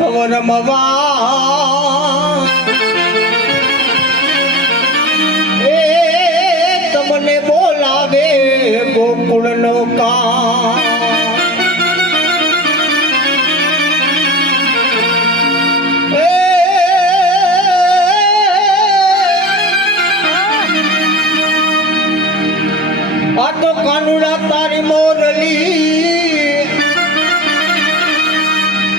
રમવા એ તમને બોલાવે ગોકુળનો કા તો કાનુડા તારી મોરલી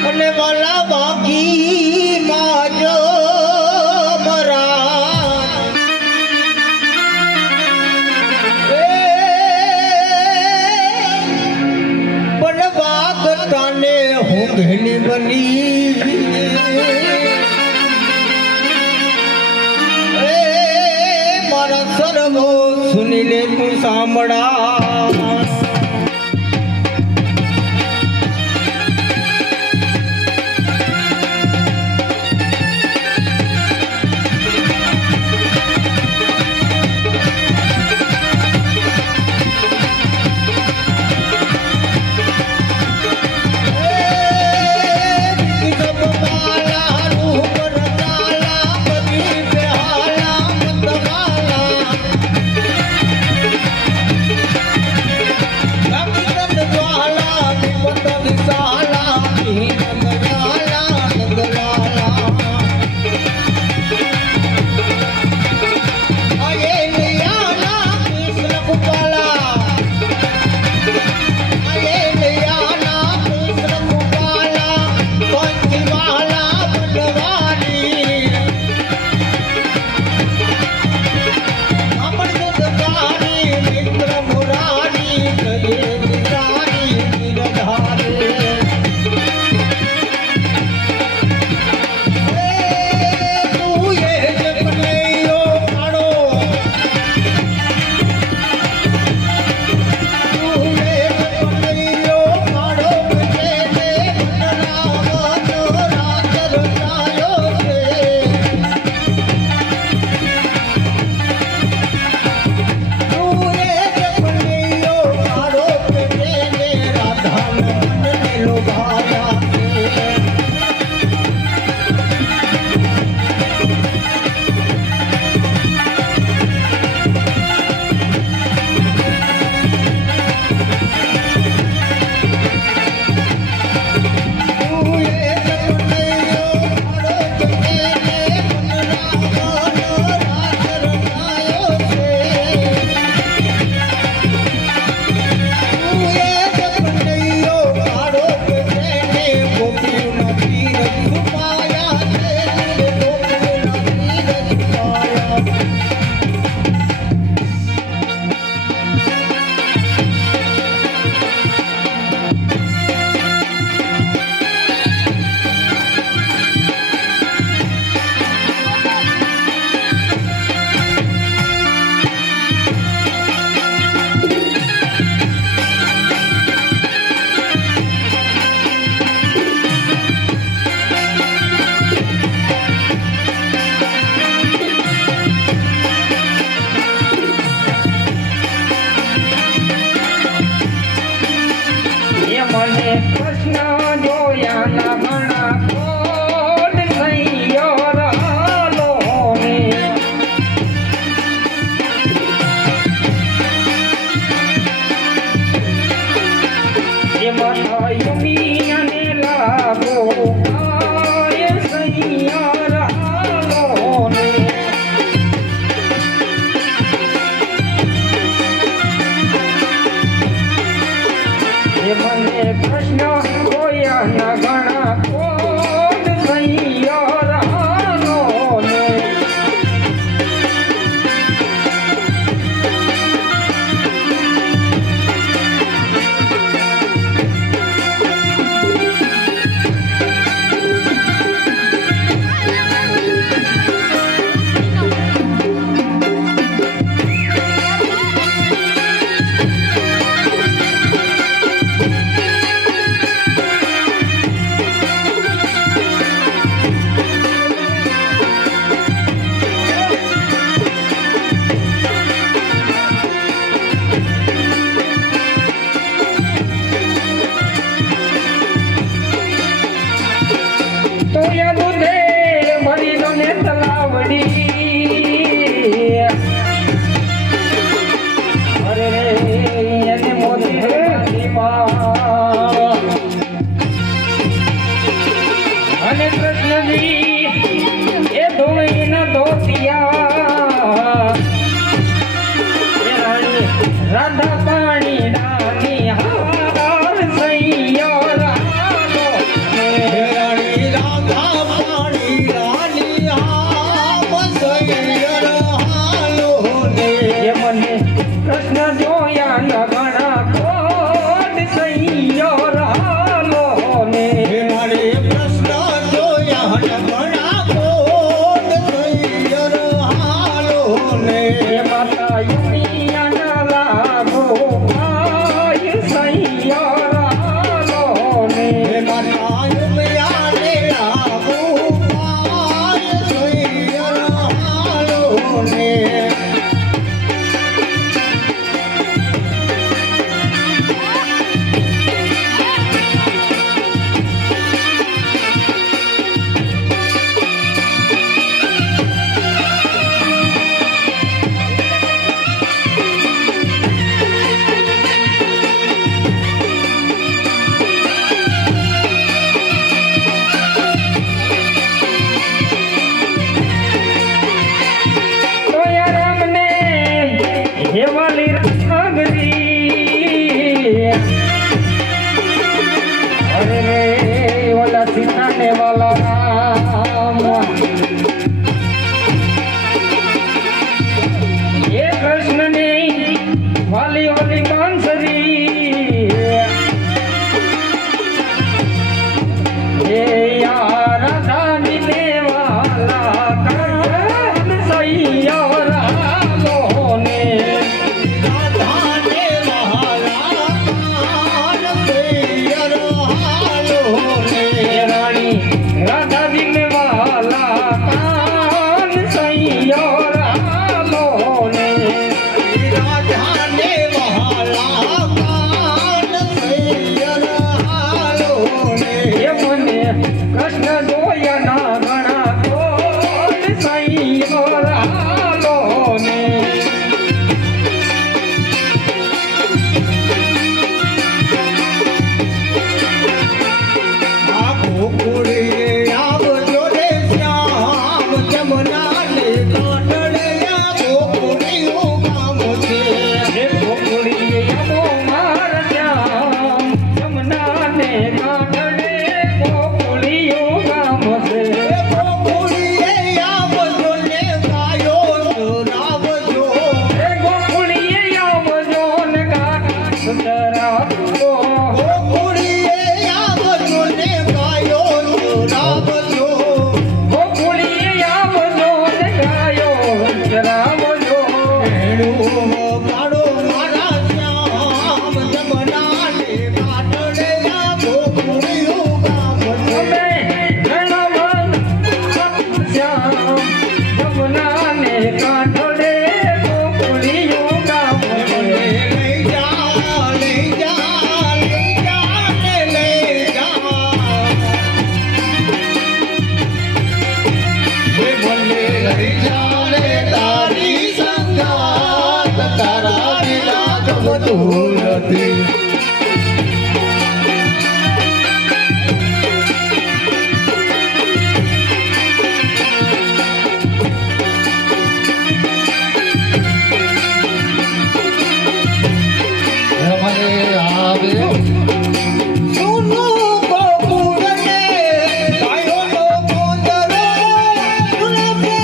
અને વાલા બાકી કાજો મરા પણ વાગ તાને હું ઘણી બની મારા સર્વો સુની લે તું સાંભળા જોયા દૂધે ભરી દો ને તલાવડી અરે રે એને મોતી અને કૃષ્ણજી એ ધોળીના ધોતિયા એ રાણી રાધા પાણી રાની હાર સૈયો રાધો હે રાણી રાધા પાણી રાની હામ સૈયર હાલો ને એ મને કૃષ્ણ જોયા નગણા કોટ સૈયો રાલો ને હે મારે પ્રશ્ન જોયા ઘણા કોટ સૈયર હાલો ને એ માતા યુનિયાના લાગો ભાઈ સૈયો રાલો ને હે માતા યુમિયાને લાગુ પાય સૈયર હાલો ને દોયા રામને હેવાલી નગરી અરે રે ઓલા સીતાને વાલા રામ એ કૃષ્ણને વાલી ઓલી કાંસરી એ યા રાધા મિલે વાલા કૃષ્ણ સૈયો રાલો ને રાધાને વહાલા કાન સૈયર હાલો ને એ રાણી રાધા મિલે વાલા કાન સૈયો રાલો ને રાધાને વહાલા કાન સૈયર હાલો ને એ મને કૃષ્ણ જોયા ના ગણા કોટ સૈયો રાલો ને આ ગોકુળે આવજો રે શ્યામ જમનાને કાંઠળે આ ગોકુળિયું ગામ છે હે ગોકુળીએ યમો માર શ્યામ જમનાને કાંઠે ગોકુળિયું ગામ છે ગોકુળિએ આવજો ને ગાયો સુરાવજો હે ગોકુળીએ આવજો ને કાંઠ સુતરાવજો ગોકુળિએ આવજો ને ગાયો સુરાવજો ગોકુળીએ આવજો ને ગાયો ચરાવજો ભેણું કાળો મારા શ્યામ જમનાને કાંઠળે આ ગોકુળિયું ગામ છે અમે ગણવન શ્યામ જમનાને કાંઠે ગોકુળિયું ગામ છે લઈ જા લઈ જા લઈ જા ને લઈ જા હે બોલે લઈ જા રે તારી સંગાત તારા વિના ગમતું નથી મને આવે સુનો ગોકુળને ગાયોનો ગોંદરો સુલભે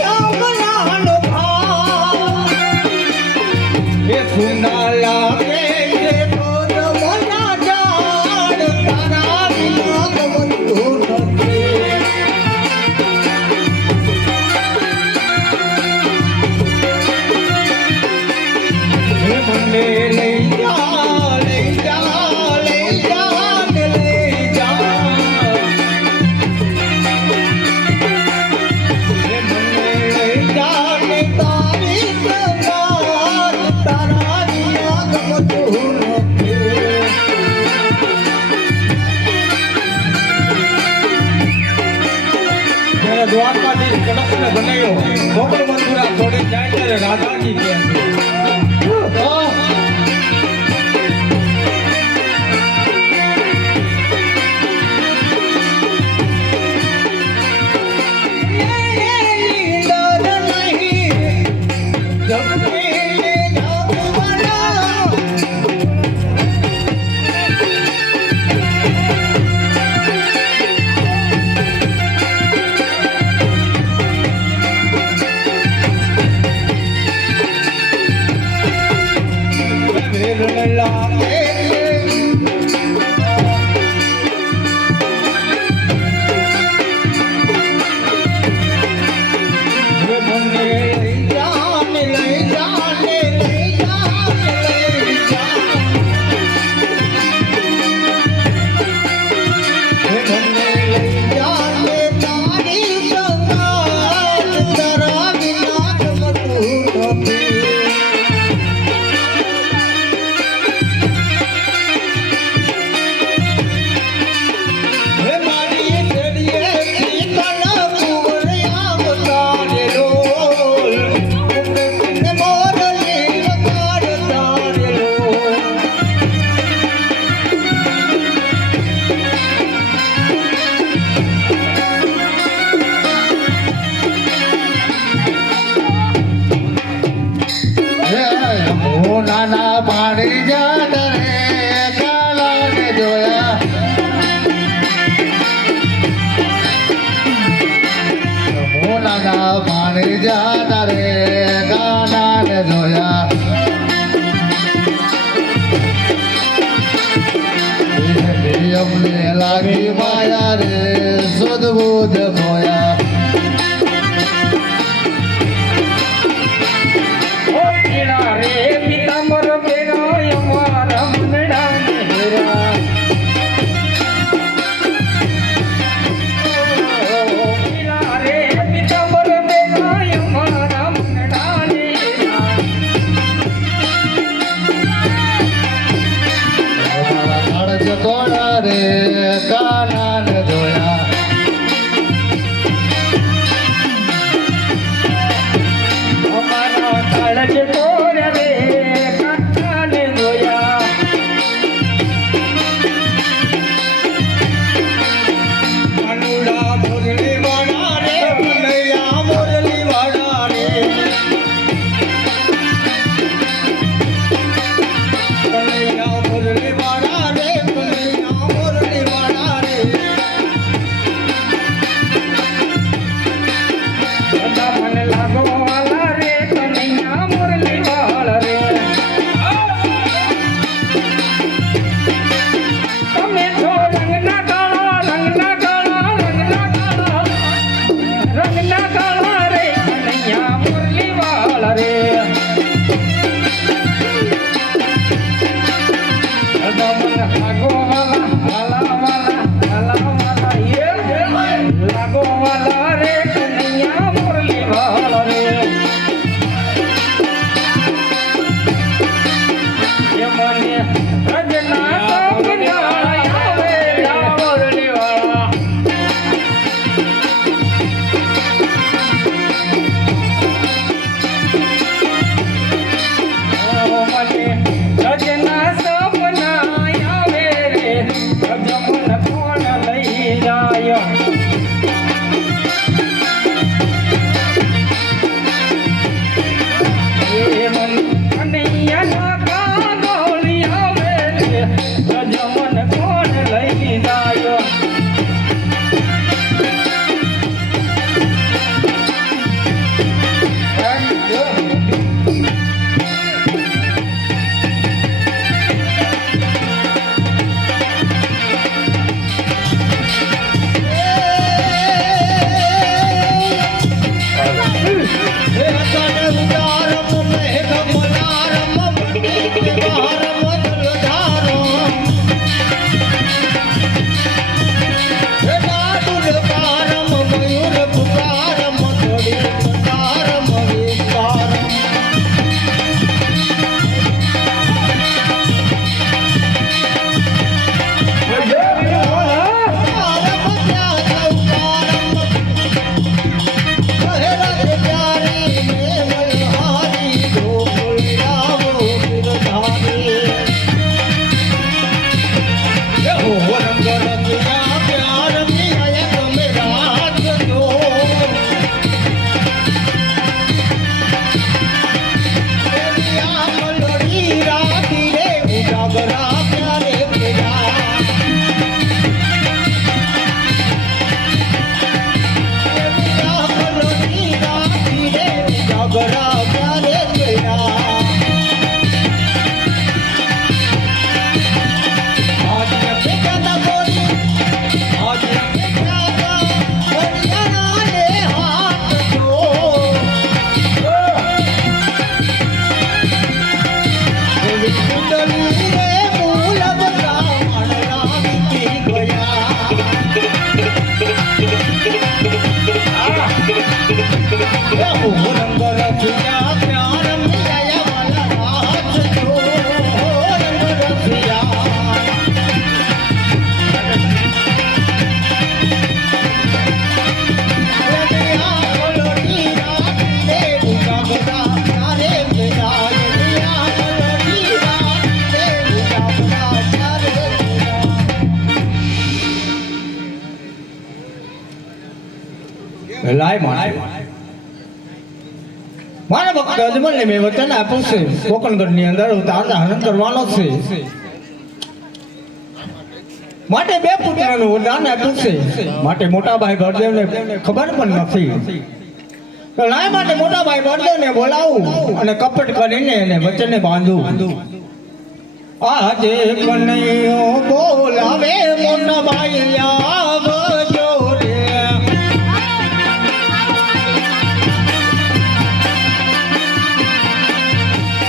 યમુના લોભા મને લઈ જા લઈ જા લઈ જા નાના પાણી જાત રે કાલાને જોયા હું નાના પાણી જાત રે કાલાને જોયા અમને લાગી માયા રે સુદબુદ ખોયા રે પિતાંબર પહેરાય મારા મનડાને હેરા રે પિતાંબર પહેરાય મારા મનડાને હેરા જતોડા રે કાનાને જોયા લાય માટે મારા ભક્ત અજમલને મેં વચન આપ્યું છે કોકણગઢની અંદર તારા હરણ કરવાનો છે માટે બે પુત્રનું વરદાન આપ્યું છે માટે મોટા ભાઈ બળદેવને ખબર પણ નથી તો લાય માટે મોટા ભાઈ બળદેવને બોલાવું અને કપટ કરીને એને વચને બાંધું આજે કનૈયો બોલાવે મોટા ભાઈ આવજો રે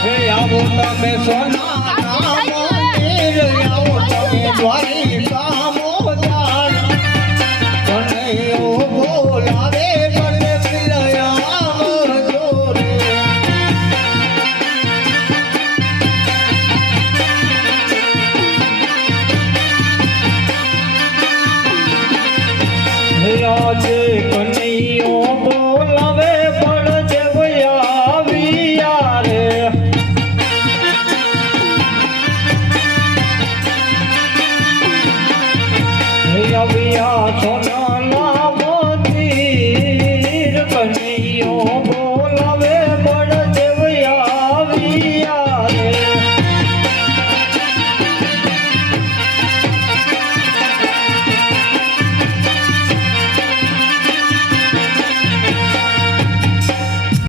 હે આવો તમે સોનાના મંદિર આવો તમે દ્વારિકા મોજાર કનૈયો બોલાવે બળદેવ આવજો રે આજે કનૈયો બોલાવે બળદેવ આવ્યા રે આવ્યા સોનાના